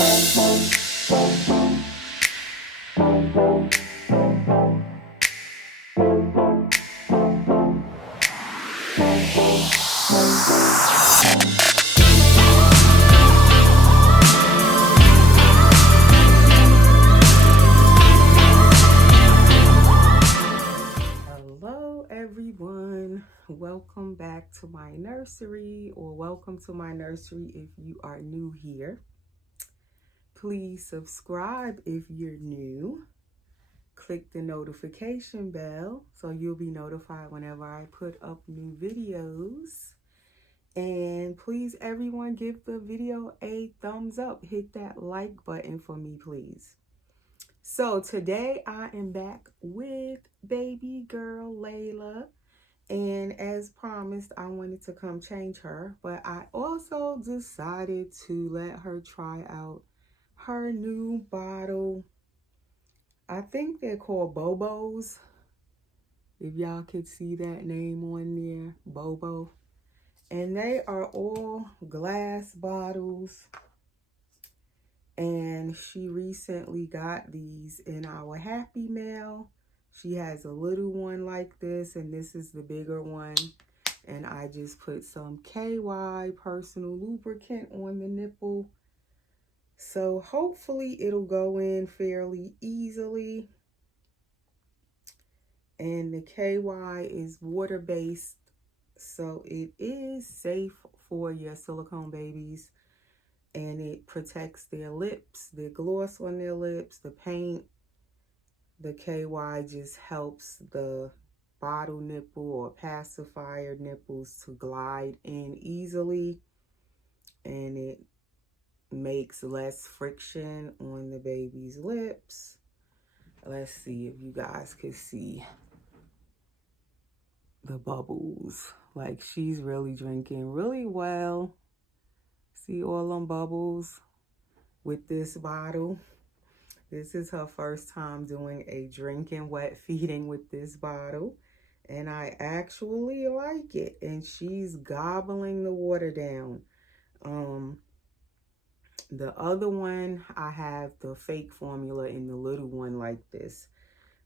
Hello everyone, welcome back to my nursery, or welcome to my nursery if you are new here. Please subscribe if you're new. Click the notification bell so you'll be notified whenever I put up new videos. And please everyone, give the video a thumbs up. Hit that like button for me, please. So today I am back with baby girl Laila, and as promised I wanted to come change her, but I also decided to let her try out her new bottle. I think they're called Bobos, if y'all could see that name on there, Bobo. And they are all glass bottles. And she recently got these in our Happy Mail. She has a little one like this, and this is the bigger one. And I just put some KY personal lubricant on the nipple. So hopefully it'll go in fairly easily. And the KY is water-based, so it is safe for your silicone babies. And it protects their lips, their gloss on their lips, the paint. The KY just helps the bottle nipple or pacifier nipples to glide in easily. And it makes less friction on the baby's lips. Let's see if you guys could see the bubbles. Like, she's really drinking really well. See all them bubbles with this bottle. This is her first time doing a drinking wet feeding with this bottle, and I actually like it. And she's gobbling the water down. The other one, I have the fake formula in the little one like this.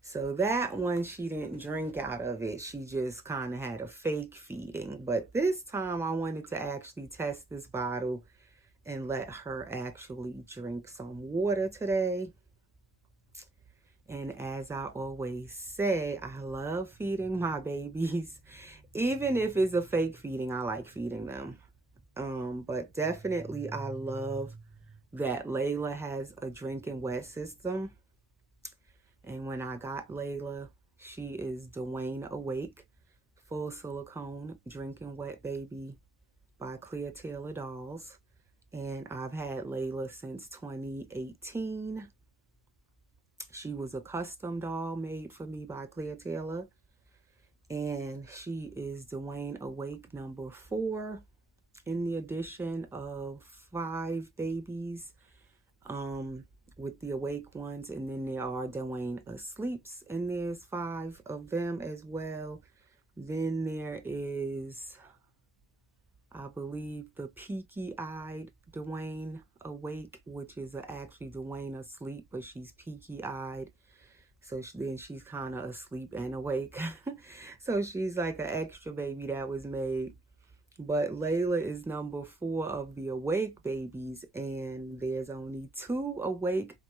So that one, she didn't drink out of it. She just kind of had a fake feeding. But this time I wanted to actually test this bottle and let her actually drink some water today. And as I always say, I love feeding my babies. Even if it's a fake feeding, I like feeding them. But definitely I love that Laila has a drinking wet system. And when I got Laila, she is Dwayne Awake, full silicone drinking wet baby by Clear Taylor Dolls. And I've had Laila since 2018. She was a custom doll made for me by Clear Taylor. And she is Dwayne Awake number 4 in the addition of 5 babies with the awake ones. And then there are Dwayne Asleeps, and there's 5 of them as well. Then there is, I believe, the peaky-eyed Dwayne Awake, which is actually Dwayne Asleep, but she's peaky-eyed. So then she's kind of asleep and awake. So she's like an extra baby that was made. But Laila is number 4 of the awake babies, and there's only 2 awake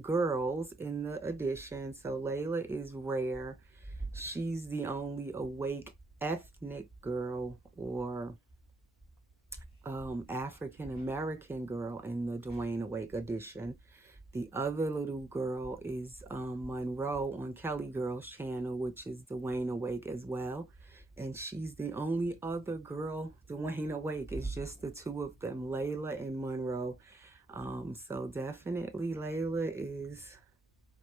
girls in the addition. So Laila is rare. She's the only awake ethnic girl, or African American girl in the Dwayne Awake edition. The other little girl is Monroe on Kelly Girl's channel, which is Dwayne Awake as well. And she's the only other girl Dwayne Awake. It's just the 2 of them, Laila and Monroe. So definitely Laila is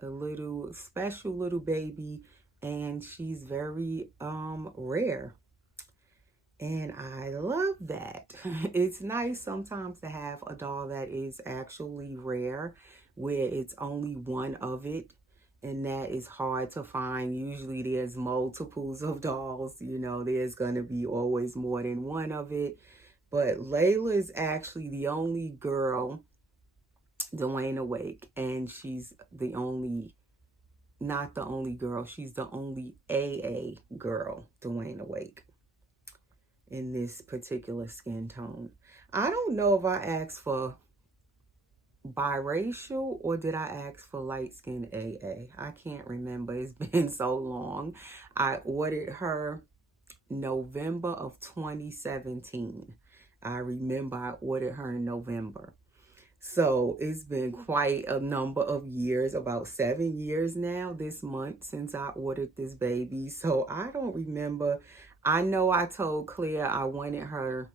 a little special little baby, and she's very rare. And I love that. It's nice sometimes to have a doll that is actually rare, where it's only one of it, and that is hard to find. Usually there's multiples of dolls, you know, there's going to be always more than one of it. But Laila is actually the only girl Dwayne Awake, and she's the only, not the only girl, she's the only AA girl, Dwayne Awake, in this particular skin tone. I don't know if I asked for biracial or did I ask for light skin AA. I can't remember. It's been so long. I ordered her November of 2017. I remember I ordered her in November. So it's been quite a number of years, about 7 years now this month since I ordered this baby. So I don't remember. I know I told Claire I wanted her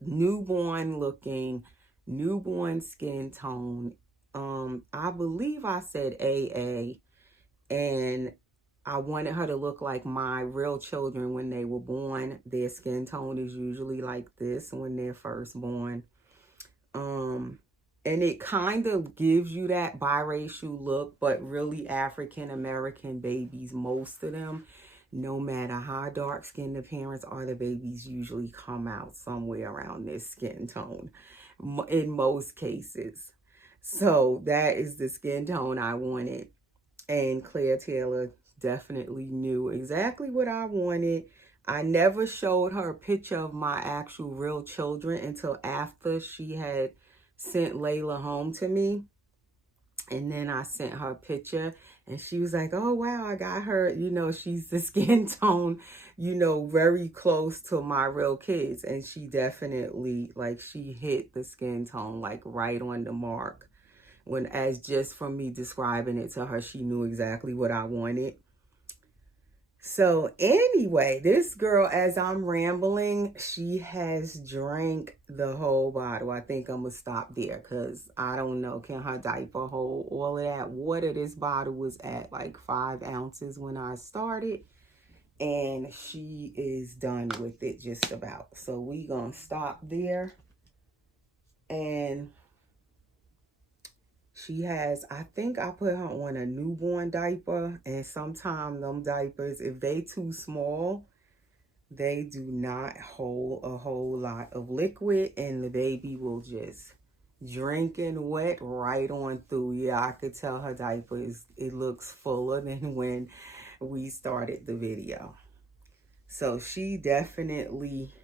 newborn looking, newborn skin tone. I believe I said AA, and I wanted her to look like my real children when they were born. Their skin tone is usually like this when they're first born. And it kind of gives you that biracial look, but really African American babies, most of them, no matter how dark skinned the parents are, the babies usually come out somewhere around this skin tone in most cases. So that is the skin tone I wanted. And Claire Taylor definitely knew exactly what I wanted. I never showed her a picture of my actual real children until after she had sent Laila home to me. And then I sent her a picture and she was like, oh, wow, I got her. You know, she's the skin tone, you know, very close to my real kids. And she definitely, like, she hit the skin tone, like, right on the mark. When, as just from me describing it to her, she knew exactly what I wanted. So anyway, this girl, as I'm rambling, she has drank the whole bottle. I think I'm going to stop there because I don't know. Can her diaper hold all of that water? This bottle was at like 5 ounces when I started. And she is done with it just about. So we going to stop there. And she has, I think I put her on a newborn diaper, and sometimes them diapers, if they too small, they do not hold a whole lot of liquid, and the baby will just drinking wet right on through. Yeah, I could tell her diaper it looks fuller than when we started the video. So she definitely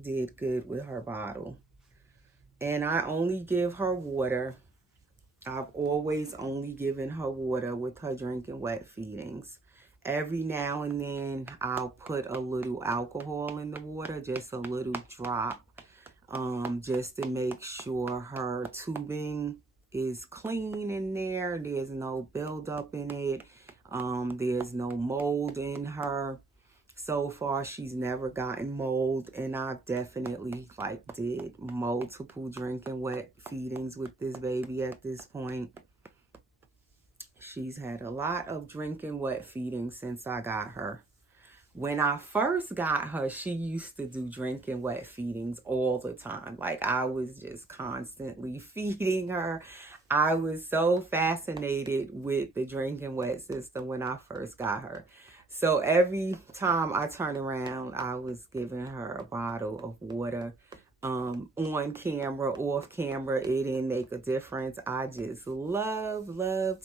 did good with her bottle. And I only give her water. I've always only given her water with her drinking wet feedings. Every now and then I'll put a little alcohol in the water, just a little drop, just to make sure her tubing is clean in there. There's no buildup in it. There's no mold in her. So far, she's never gotten mold, and I've definitely did multiple drinking wet feedings with this baby at this point. She's had a lot of drinking wet feedings since I got her. When I first got her, she used to do drinking wet feedings all the time. Like, I was just constantly feeding her. I was so fascinated with the drinking wet system when I first got her. So every time I turn around, I was giving her a bottle of water. On camera, off camera, it didn't make a difference. I just love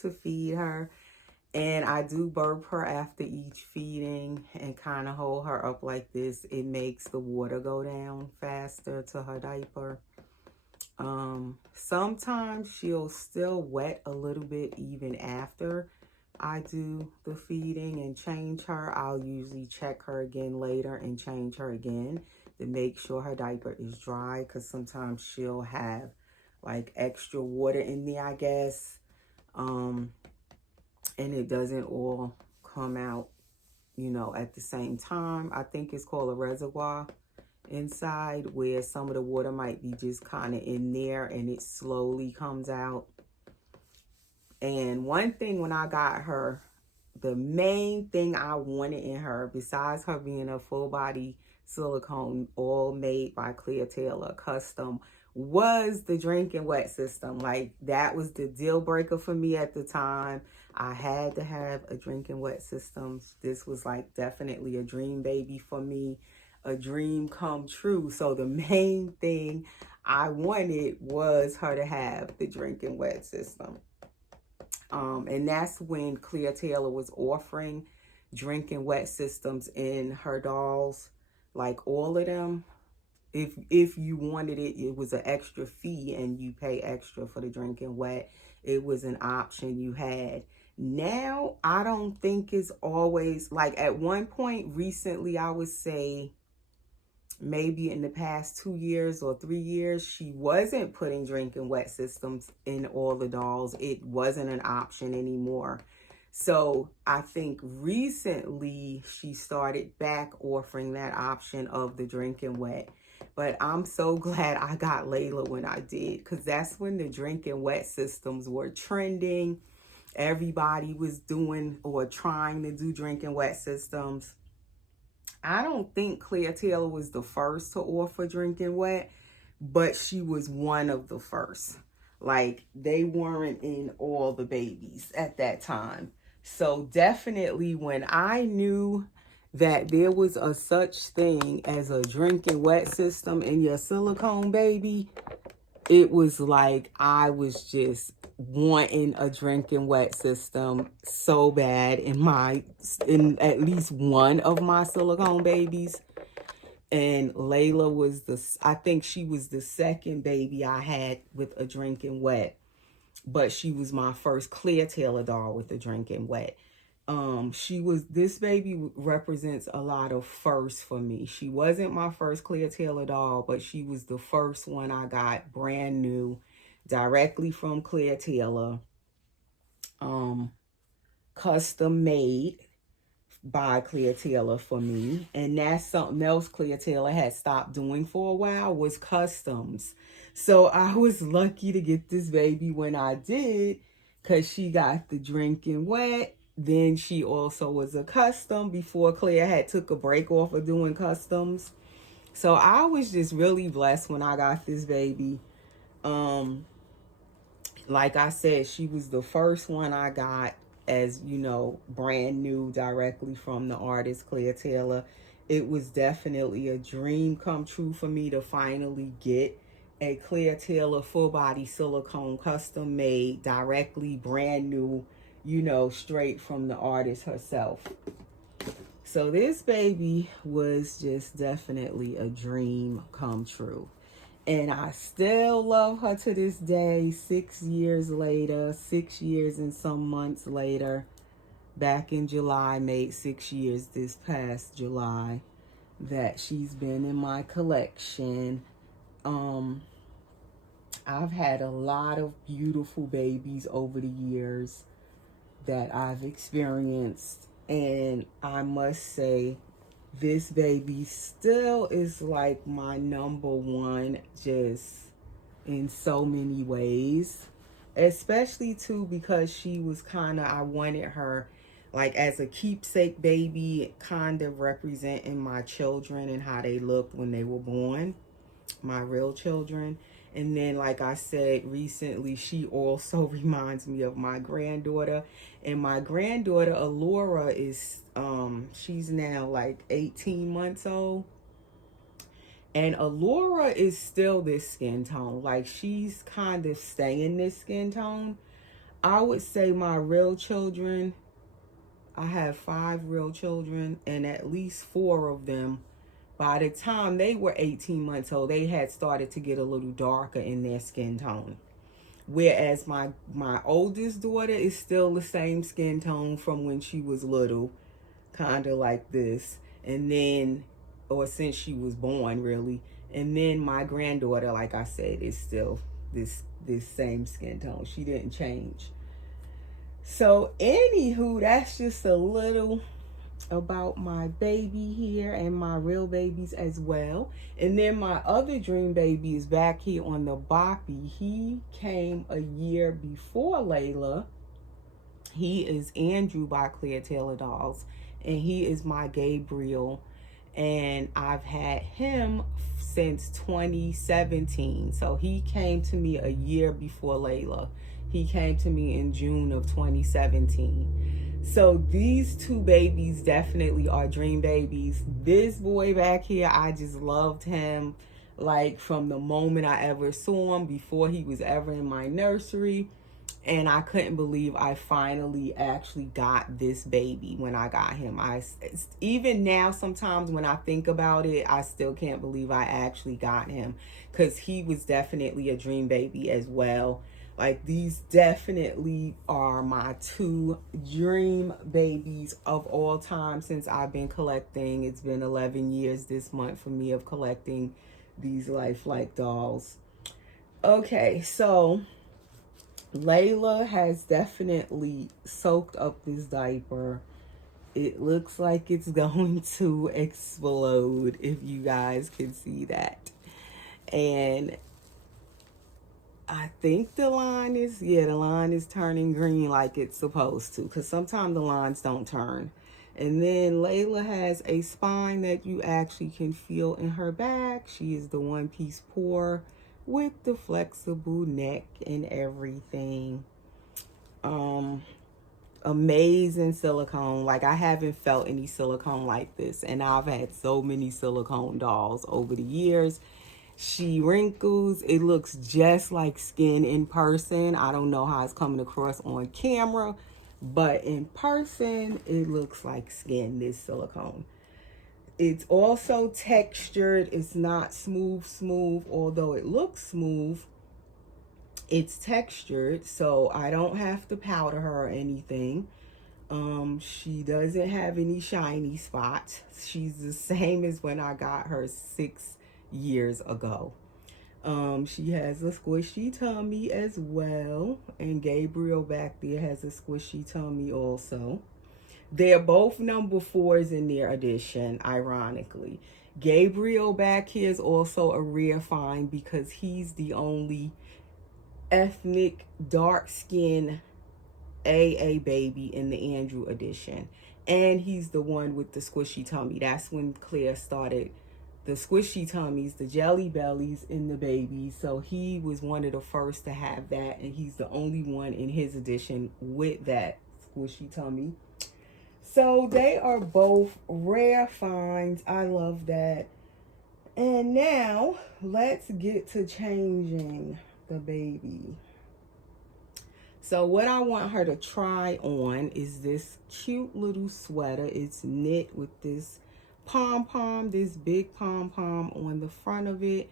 to feed her. And I do burp her after each feeding and kind of hold her up like this. It makes the water go down faster to her diaper. Sometimes she'll still wet a little bit even after I do the feeding and change her. I'll usually check her again later and change her again to make sure her diaper is dry, because sometimes she'll have like extra water in there, I guess. And it doesn't all come out, you know, at the same time. I think it's called a reservoir inside, where some of the water might be just kind of in there and it slowly comes out. And one thing when I got her, the main thing I wanted in her, besides her being a full body silicone, all made by Claire Taylor, custom, was the drinking wet system. Like, that was the deal breaker for me at the time. I had to have a drinking wet system. This was like definitely a dream baby for me. a dream come true. So the main thing I wanted was her to have the drinking wet system. And that's when Clea Taylor was offering drinking wet systems in her dolls, like all of them. If you wanted it, it was an extra fee and you pay extra for the drinking wet. It was an option you had. Now, I don't think it's always, like at one point recently, I would say maybe in the past 2 years or 3 years, she wasn't putting drinking wet systems in all the dolls. It wasn't an option anymore. So I think recently she started back offering that option of the drinking wet. But I'm so glad I got Laila when I did, because that's when the drinking wet systems were trending. Everybody was doing or trying to do drinking wet systems. I don't think Clea Taylor was the first to offer drinking wet, but she was one of the first. Like, they weren't in all the babies at that time. So definitely when I knew that there was a such thing as a drinking wet system in your silicone baby, it was like I was just wanting a drinking wet system so bad in at least one of my silicone babies. And Laila was I think she was the second baby I had with a drinking wet, but she was my first Clea Taylor doll with a drinking wet. This baby represents a lot of firsts for me. She wasn't my first Clea Taylor doll, but she was the first one I got brand new, directly from Clea Taylor, custom made by Clea Taylor for me. And that's something else Clea Taylor had stopped doing for a while, was customs. So I was lucky to get this baby when I did, because she got the drinking wet. Then she also was a custom before Clea had took a break off of doing customs. So I was just really blessed when I got this baby. Like I said, she was the first one I got as, you know, brand new, directly from the artist Clea Taylor. It was definitely a dream come true for me to finally get a Clea Taylor full body silicone custom made, directly brand new, you know, straight from the artist herself. So this baby was just definitely a dream come true. And I still love her to this day, 6 years later, 6 years and some months later. Back in July, made 6 years this past July that she's been in my collection. I've had a lot of beautiful babies over the years that I've experienced, and I must say this baby still is like my number one, just in so many ways, especially too because she was kind of, I wanted her like as a keepsake baby, kind of representing my children and how they looked when they were born, my real children. And then, like I said recently, she also reminds me of my granddaughter. And my granddaughter, Alora, is, she's now like 18 months old. And Alora is still this skin tone. Like, she's kind of staying this skin tone. I would say my real children, I have 5 real children, and at least 4 of them, by the time they were 18 months old, they had started to get a little darker in their skin tone. Whereas my oldest daughter is still the same skin tone from when she was little, kind of like this. And then, or since she was born, really. And then my granddaughter, like I said, is still this same skin tone. She didn't change. So anywho, that's just a little about my baby here and my real babies as well. And then my other dream baby is back here on the boppy. He came a year before Laila. He is Andrew by Clea Taylor Dolls, and he is my Gabriel, and I've had him since 2017. So he came to me a year before Laila. He came to me in June of 2017. So these two babies definitely are dream babies. This boy back here, I just loved him like from the moment I ever saw him, before he was ever in my nursery. And I couldn't believe I finally actually got this baby when I got him. Even now, sometimes when I think about it, I still can't believe I actually got him, because he was definitely a dream baby as well. Like, these definitely are my two dream babies of all time since I've been collecting. It's been 11 years this month for me of collecting these lifelike dolls. Okay, so Laila has definitely soaked up this diaper. It looks like it's going to explode, if you guys can see that. And I think the line is turning green like it's supposed to, because sometimes the lines don't turn. And then Laila has a spine that you actually can feel in her back. She is the one-piece pour with the flexible neck and everything. Amazing silicone. Like, I haven't felt any silicone like this, and I've had so many silicone dolls over the years. She wrinkles. It looks just like skin in person. I don't know how it's coming across on camera, but in person it looks like skin, this silicone. It's also textured. It's not smooth, although it looks smooth. It's textured, so I don't have to powder her or anything. She doesn't have any shiny spots. She's the same as when I got her 6 years ago. She has a squishy tummy as well, and Gabriel back there has a squishy tummy also. They're both number 4s in their edition, ironically. Gabriel back here is also a rare find because he's the only ethnic dark skin AA baby in the Andrew edition, and he's the one with the squishy tummy. That's when Claire started the squishy tummies, the jelly bellies in the babies. So he was one of the first to have that, and he's the only one in his edition with that squishy tummy. So they are both rare finds. I love that. And now let's get to changing the baby. So what I want her to try on is this cute little sweater. It's knit with this pom-pom, this big pom-pom on the front of it.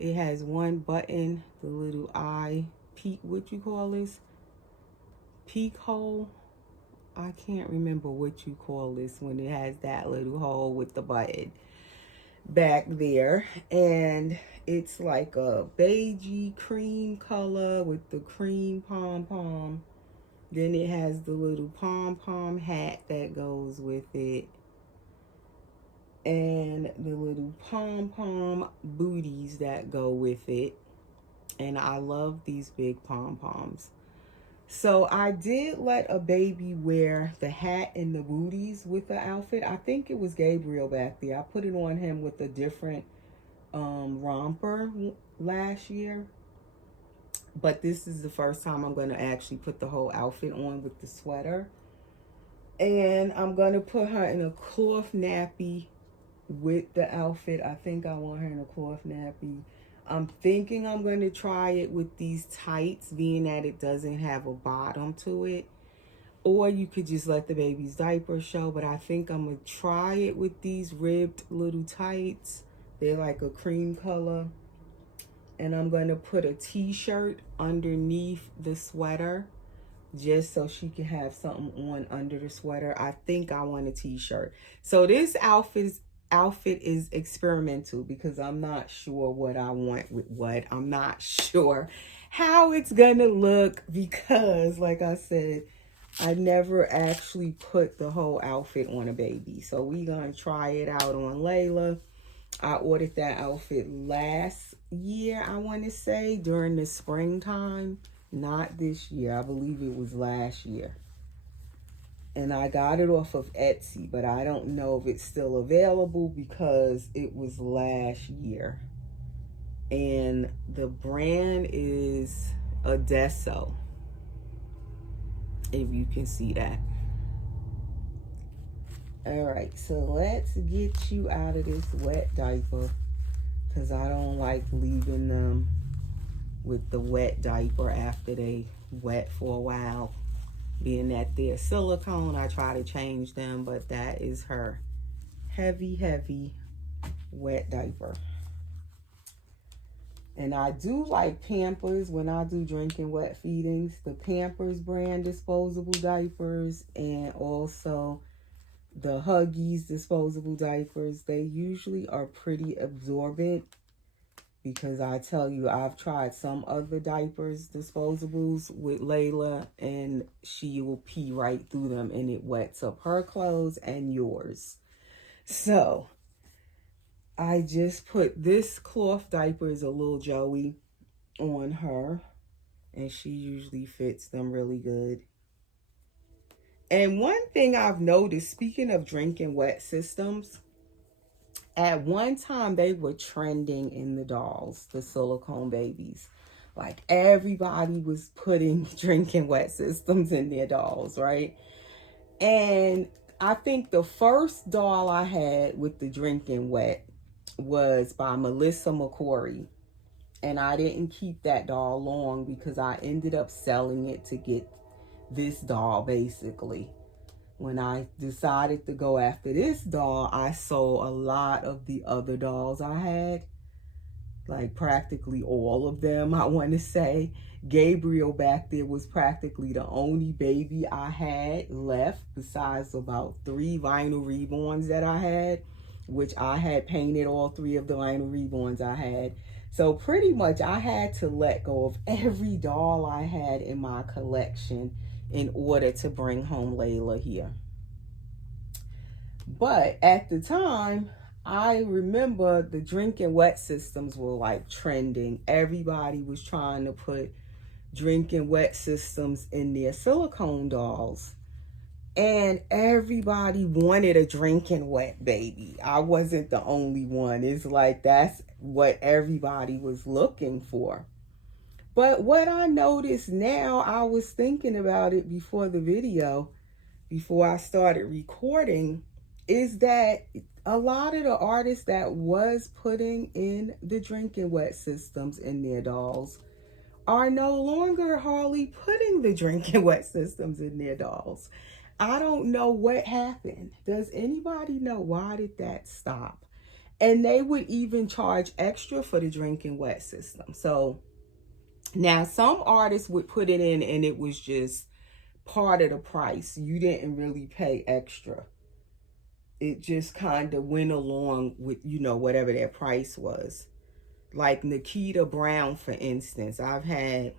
It has one button, the little eye peak, what you call this? Peak hole? I can't remember what you call this when it has that little hole with the button back there. And it's like a beigey cream color with the cream pom-pom. Then it has the little pom-pom hat that goes with it, and the little pom-pom booties that go with it. And I love these big pom-poms. So I did let a baby wear the hat and the booties with the outfit. I think it was Gabriel back there. I put it on him with a different romper last year. But this is the first time I'm going to actually put the whole outfit on with the sweater. And I'm going to put her in a cloth nappy with the outfit. I think I want her in a cloth nappy. I'm thinking I'm going to try it with these tights, being that it doesn't have a bottom to it. Or you could just let the baby's diaper show, but I think I'm going to try it with these ribbed little tights. They're like a cream color. And I'm going to put a t-shirt underneath the sweater, just so she can have something on under the sweater. I think I want a t-shirt. So this outfit is experimental because I'm not sure what I want with what. I'm not sure how it's gonna look because, like I said, I never actually put the whole outfit on a baby. So we're gonna try it out on Laila. I ordered that outfit last year, I want to say, during the springtime. Not this year. I believe it was last year. And I got it off of Etsy, but I don't know if it's still available because it was last year. And the brand is Adesso, if you can see that. All right, so let's get you out of this wet diaper, because I don't like leaving them with the wet diaper after they wet for a while. Being that they're silicone, I try to change them, but that is her heavy wet diaper. And I do like Pampers when I do drinking wet feedings. The Pampers brand disposable diapers, and also the Huggies disposable diapers. They usually are pretty absorbent, because I tell you, I've tried some other diapers, disposables, with Laila, and she will pee right through them, and it wets up her clothes and yours. So I just put this cloth diaper, is a little Joey, on her, and she usually fits them really good. And one thing I've noticed, speaking of drinking wet systems, at one time they were trending in the dolls, the silicone babies. Like everybody was putting drinking wet systems in their dolls, right? And I think the first doll I had with the drinking wet was by Melissa McCory. And I didn't keep that doll long, because I ended up selling it to get this doll. Basically, when I decided to go after this doll, I sold a lot of the other dolls I had, like practically all of them, I want to say. Gabriel back there was practically the only baby I had left, besides about 3 vinyl reborns that I had, which I had painted all 3 of the vinyl reborns I had. So pretty much I had to let go of every doll I had in my collection in order to bring home Laila here. But at the time, I remember the drinking wet systems were like trending. Everybody was trying to put drinking wet systems in their silicone dolls. And everybody wanted a drinking wet baby. I wasn't the only one. It's like that's what everybody was looking for. But what I noticed now, I was thinking about it before the video, before I started recording, is that a lot of the artists that was putting in the drinking wet systems in their dolls are no longer hardly putting the drinking wet systems in their dolls. I don't know what happened. Does anybody know why did that stop? And they would even charge extra for the drinking wet system. So now some artists would put it in and it was just part of the price. You didn't really pay extra. It just kind of went along with, whatever their price was. Like Nikita Brown, for instance. I've had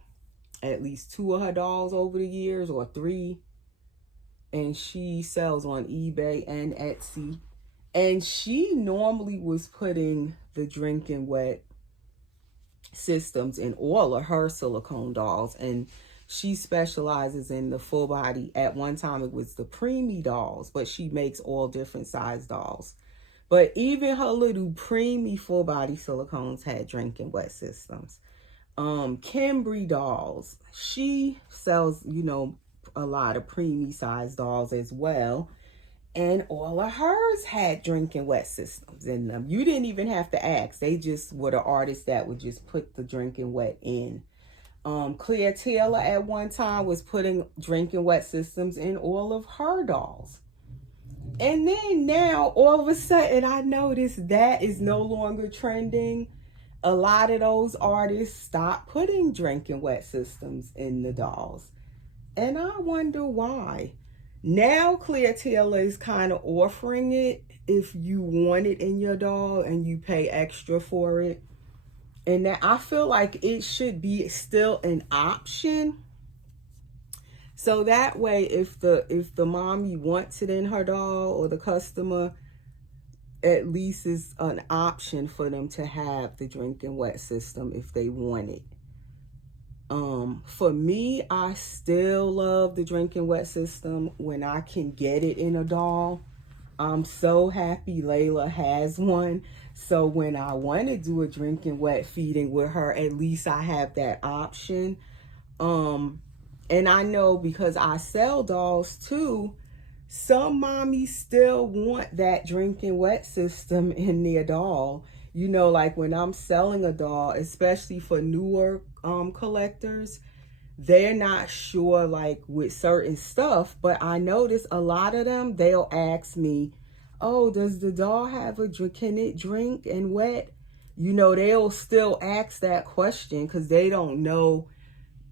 at least 2 of her dolls over the years, or 3. And she sells on eBay and Etsy. And she normally was putting the drinking wet systems in all of her silicone dolls. And she specializes in the full body. At one time it was the preemie dolls, but she makes all different size dolls. But even her little preemie full body silicones had drinking wet systems. Kimbry dolls, she sells, a lot of preemie size dolls as well. And all of hers had drinking wet systems in them. You didn't even have to ask. They just were the artists that would just put the drinking wet in. Claire Taylor at one time was putting drinking wet systems in all of her dolls. And then now, all of a sudden, I noticed that is no longer trending. A lot of those artists stopped putting drinking wet systems in the dolls. And I wonder why. Now Claire Taylor is kind of offering it if you want it in your doll and you pay extra for it. And that, I feel like it should be still an option. So that way, if the mommy wants it in her doll, or the customer, at least is an option for them to have the drinking wet system if they want it. For me, I still love the drinking wet system when I can get it in a doll. I'm so happy Laila has one. So when I want to do a drinking wet feeding with her, at least I have that option. And I know because I sell dolls too, some mommies still want that drinking wet system in their doll. You know, like when I'm selling a doll, especially for newer collectors, they're not sure like with certain stuff, but I notice a lot of them, they'll ask me, oh, does the doll have a drink? Can it drink and wet? You know, they'll still ask that question because they don't know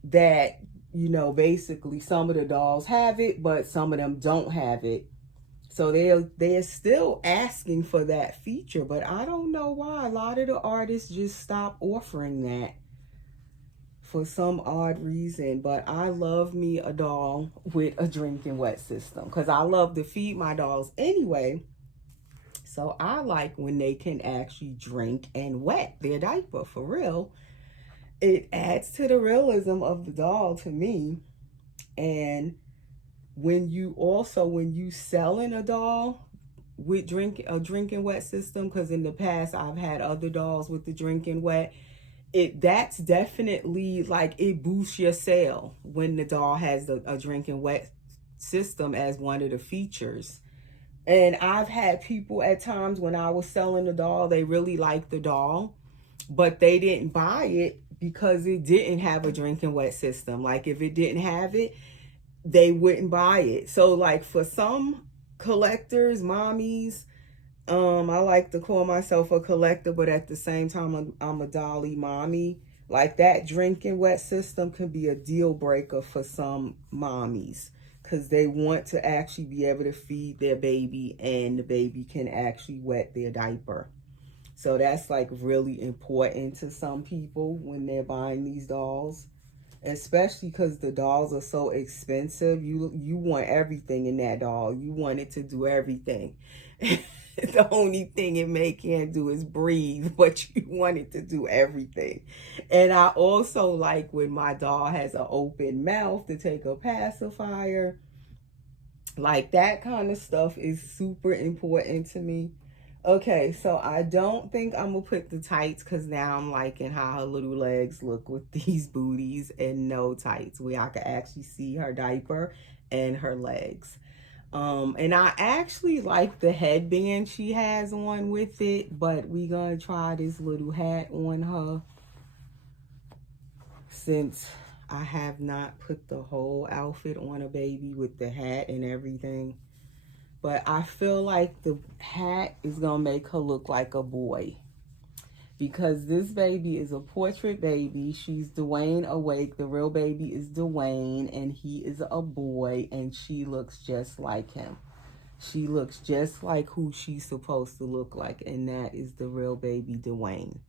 that, you know, basically some of the dolls have it, but some of them don't have it. So they're still asking for that feature, but I don't know why a lot of the artists just stop offering that for some odd reason. But I love me a doll with a drinking wet system because I love to feed my dolls anyway. So I like when they can actually drink and wet their diaper for real. It adds to the realism of the doll to me. And when you selling a doll with drinking wet system, because in the past I've had other dolls with the drinking wet, that's definitely like it boosts your sale when the doll has a drinking wet system as one of the features. And I've had people at times when I was selling the doll, they really liked the doll, but they didn't buy it because it didn't have a drinking wet system. Like if it didn't have it, they wouldn't buy it. So like for some collectors, mommies, I like to call myself a collector, but at the same time, I'm a dolly mommy. Like that drinking wet system can be a deal breaker for some mommies because they want to actually be able to feed their baby and the baby can actually wet their diaper. So that's like really important to some people when they're buying these dolls, especially because the dolls are so expensive. You want everything in that doll. You want it to do everything. The only thing can't do is breathe, but you want it to do everything. And I also like when my doll has an open mouth to take a pacifier. Like that kind of stuff is super important to me. Okay, so I don't think I'm gonna put the tights because now I'm liking how her little legs look with these booties and no tights, where I can actually see her diaper and her legs. And I actually like the headband she has on with it, but we gonna try this little hat on her since I have not put the whole outfit on a baby with the hat and everything. But I feel like the hat is going to make her look like a boy. Because this baby is a portrait baby. She's Dwayne Awake. The real baby is Dwayne. And he is a boy. And she looks just like him. She looks just like who she's supposed to look like. And that is the real baby Dwayne.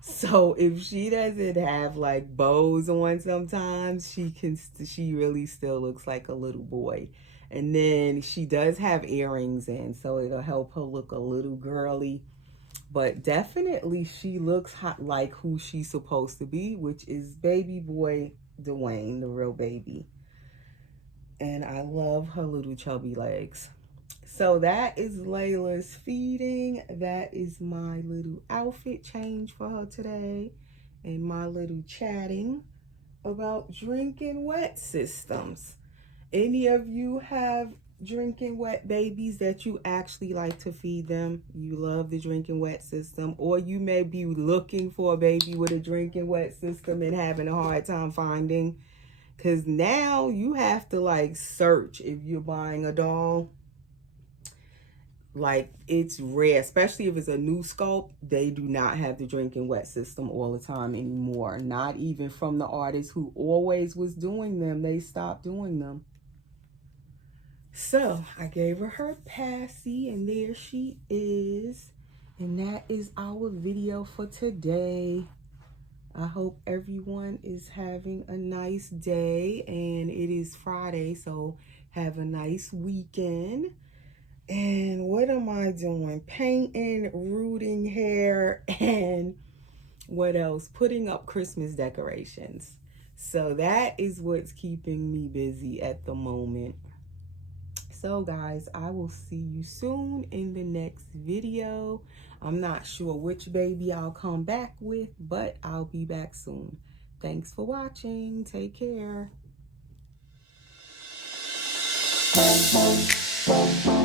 So if she doesn't have like bows on sometimes, she really still looks like a little boy. And then she does have earrings in, so it'll help her look a little girly. But definitely she looks like who she's supposed to be, which is baby boy Dwayne, the real baby. And I love her little chubby legs. So that is Laila's feeding. That is my little outfit change for her today. And my little chatting about drinking wet systems. Any of you have drinking wet babies that you actually like to feed them? You love the drinking wet system, or you may be looking for a baby with a drinking wet system and having a hard time finding, because now you have to like search if you're buying a doll. Like it's rare, especially if it's a new sculpt. They do not have the drinking wet system all the time anymore. Not even from the artist who always was doing them. They stopped doing them. So I gave her passy and there she is. And that is our video for today. I hope everyone is having a nice day, and it is Friday, so have a nice weekend. And what am I doing? Painting, rooting hair, and what else? Putting up Christmas decorations. So that is what's keeping me busy at the moment. So guys, I will see you soon in the next video. I'm not sure which baby I'll come back with, but I'll be back soon. Thanks for watching. Take care. bye.